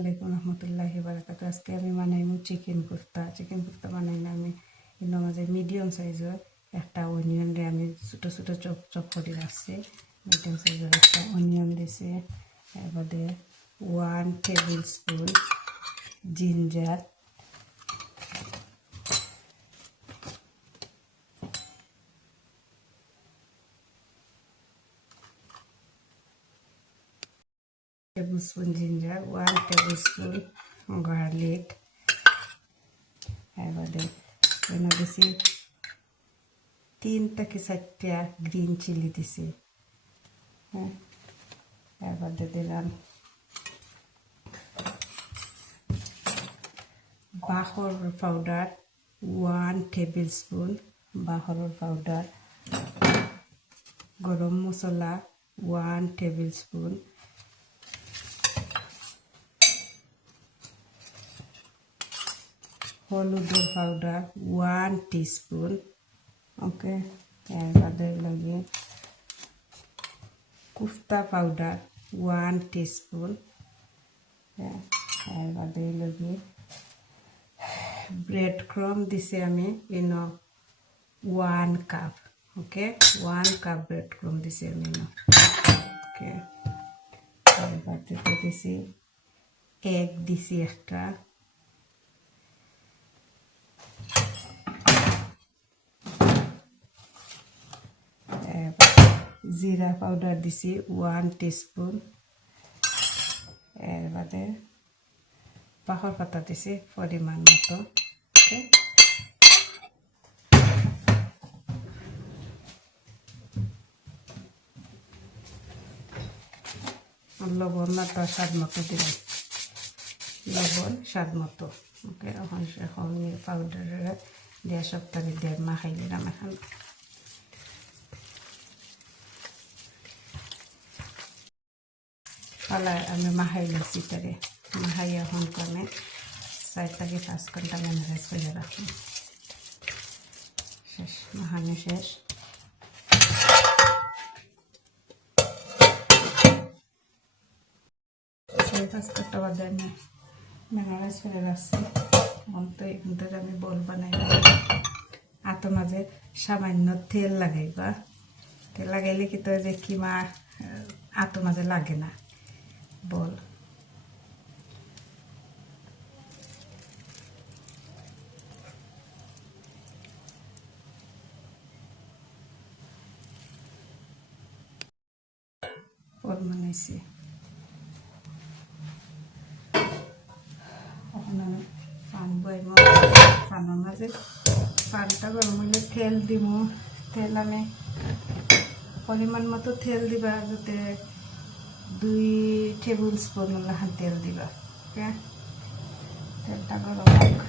আলাইকুম রহমতুল্লাহি বারাকাতুহু। আজকে আমি বানাইমু চিকেন কুফতা। চিকেন কুফতা বানাইলে আমি এর মাঝে মিডিয়াম সাইজের একটা অনিয়ন রে আমি ছোটো ছোটো চপ চপ করে রাখছি। মিডিয়াম সাইজের একটা অনিয়ন দিছি, এবারে 1 table spoon ginger, tablespoon ginger, 1 table spoon garlic, এবারে এনে দিছি 3 থেকে 4টা গ্রিন চিলি দিছি। হ্যাঁ, এবারে দিলাম বাহর পাউডার 1 টেবিল স্পুন বাহরের পাউডার, গরম মশলা 1 টেবিল স্পুন, হলুদের পাউডার 1 টিস্পুন। ওকে, এরপরে লাগে কুফতা পাউডার 1 টিস্পুন। এরপরে লাগে ব্রেড ক্রাম দিছি আমি 1 কাপ। ওকে, 1 কাপ ব্রেড ক্রাম দিছি আমি। ওকে, এরপরে দিছি এগ দিছি একটা, জিরা পাউডার দিছি 1 টিস্পুন, এর বাদে বাহর পাতা দিছি পরিমাণ মতো। ওকে, লবণ তো স্বাদ মতো দিলাম, লবণ স্বাদ মতো। ওকে, এখন পাউডার দিয়ে সপ্তাহে দিয়ে মাখাই দিলাম। এখন পালায় আমি মাখাই নিচ্ছি, তারে মাখাই এখন কমে 4 থেকে 5 ঘন্টা ম্যারিনেট করে রাখুন। শেষ, মাখানো শেষ। 4-5 ঘন্টা বাদে আমি ম্যারিনেট করে রাখছি। এখন তো এখান থেকে আমি বল বানাই। আতো মাঝে সামান্য তেল লাগাইবা, তেল লাগাইলে কি তো যে কিমা আতো মাঝে লাগে না বল। বল বানাইছি, এখন আমি পান বইব। পানের মাঝে পানটা গরম হইলে তেল দিব। তেল আমি পরিমাণ মতো তেল দিবা, যাতে 2 টেবিল স্পুন তেল দিবা। ওকে, তেলটা গরম হোক।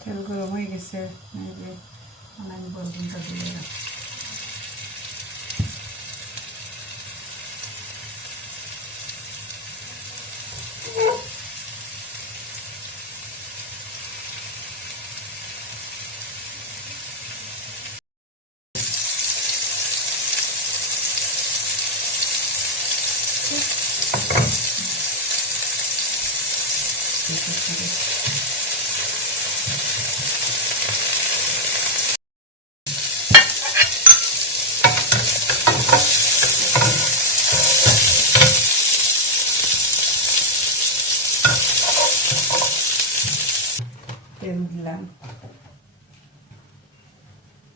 তেল গরম হয়ে গেছে, আমি বলটা দিয়ে দিলাম। তেল দিলাম,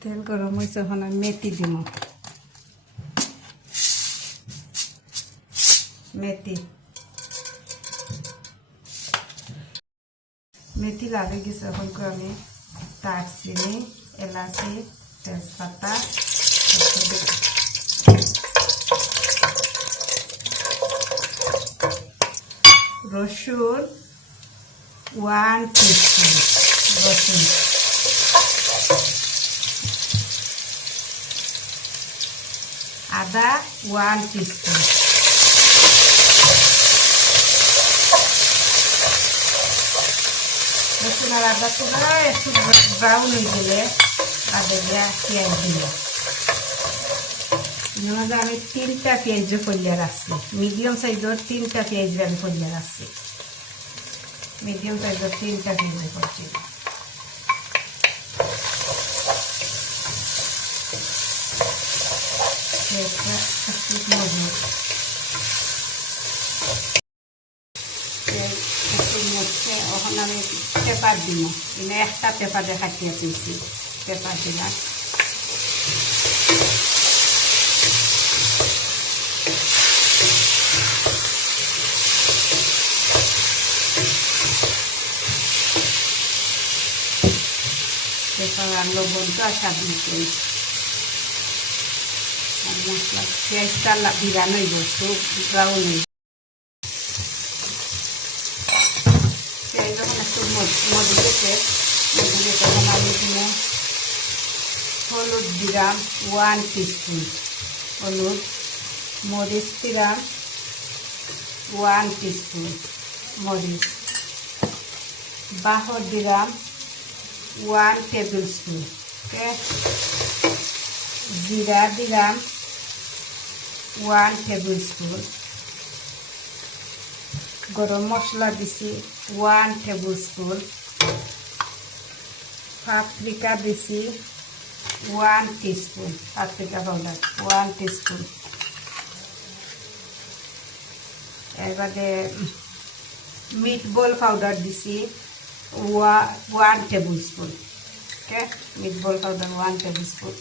তেল গরম হয়েছে। এখন আমি মেথি দিব। মেথি লাগে গেছে। এখন আমি দারচিনি, এলাচি, তেজপাতা, রসুন 1 টিস্পুন, রসুন, আদা 1 টিস্পুন, রসুন আর আদা পুরো একটু ব্রাউন হয়ে গেলে আদা দিয়ে পেঁয়াজ দিল, মাঝে আমি 3টা পেঁয়াজ ফলিয়া রাখছি, মিডিয়াম সাইজের 3টা পেঁয়াজ আমি ফলিয়া রাখছি, মিডিয়াম সাইজের 3টা পেঁয়াজ করছি। এখন আমি পেপার দিব, এনে একটা পেপারে কাটিয়ে পেয়েছি, পেপার দিলাম। পেপার আর লবণটা আর স্বাদ মতন, আর মশলা পেঁয়াজটা বিরানো হইব, খুব ব্রাউন হইব। পেঁয়াজ যখন একটু মজে গেছে তখন আমি দিলাম হলুদ দিলাম 1 টিস্পুন হলুদ, মরিচ দিলাম 1 টিস্পুন মরিচ, বাহর দিলাম 1 টেবিল স্পুন, জিরা দিলাম 1 টেবিল স্পুন, গরম মশলা দিছি 1 টেবিল স্পুন, পাপরিকা দিছি 1 টিস্পুন, পাপরিকা পাউডার 1 টিস্পুন। এবারে মিট বল পাউডার দিছি 1 tablespoon, okay, meatball powder 1 tablespoon.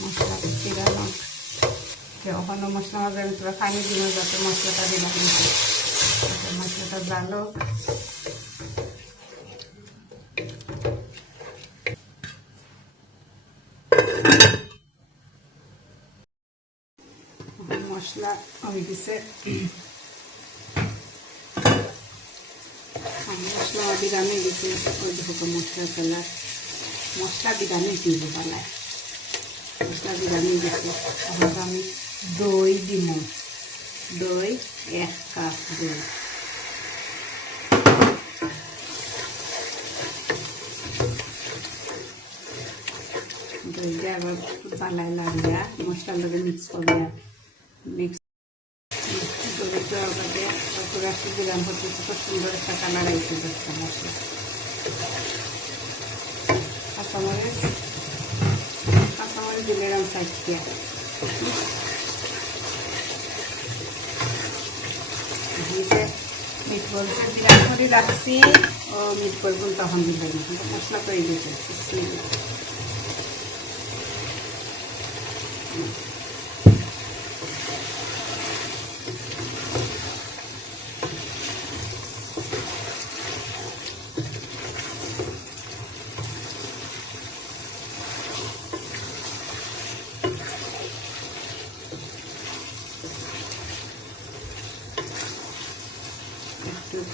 মশলা দিলাম, ওখানে মশলা মাঝে আমি তোরা পানি দিব যাতে মশলাটা দিলাম, মশলাটা জালো। মশলা হয়ে গেছে, মশলা বিরামে গেছে, ওই দেখো মশলা কালার, মশলা বিরামে দিব বানায়, মশলা বিরামে গেছে। এখন আমি দই দিব, দই 1 কাপ দই, দই দিয়ে আবার বানাই লাগিয়া মশলার লগে মিক্স করিয়া মিক্স দইটা আবার রাখি দিলাম, হচ্ছে খুব সুন্দর একটা কালার আইসে যাচ্ছে মশলা। কাঁচামরিচ দিলাম 4টা, মিট বলছে বিরাট করে রাখছি, ও মিট বলবো তখন দিলাম, মশলা তৈরি গেছে।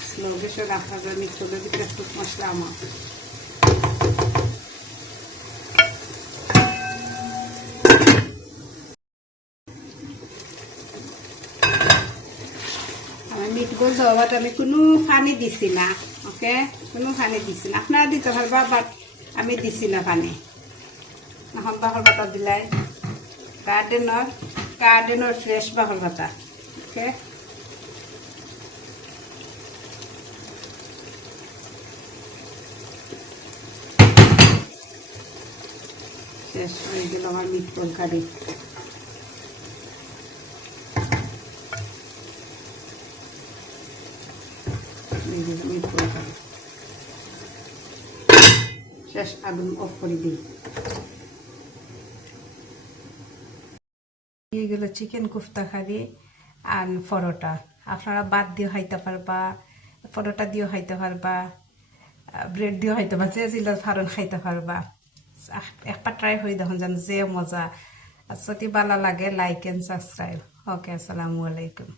স্লো গ্যাসে রাখা যায়, মিক্সরের ভিতরে একটু মশলা আমার মিট গোল দেওয়াটা আমি কোনো পানি দিছি না, ওকে, কোনো পানি দিছি না, আপনারা দিতে পারবা, বাট আমি দিছি না পানি। এখন বাকল পাতা দিলাই, গার্ডেনের ফ্রেশ বাকল পাতা, ওকে, শেষ হয়ে গেল আমার মিট বল কারি। শেষ, আগুন অফ করে দিই। দিয়ে গেল চিকেন কোফতা কারি আর পরোটা, আপনারা ভাত দিয়ে খাইতে পারবা, পরোটা দিয়েও খাইতে পারবা, ব্রেড দিয়েও খাইতে পারবা, যে জিলা ফারন খাইতে পারবা। একটা ট্রাই হয়ে দেখুন যেন যে মজা। যদি ভালো লাগে লাইক এন্ড সাবস্ক্রাইব। ওকে, আসসালামু আলাইকুম।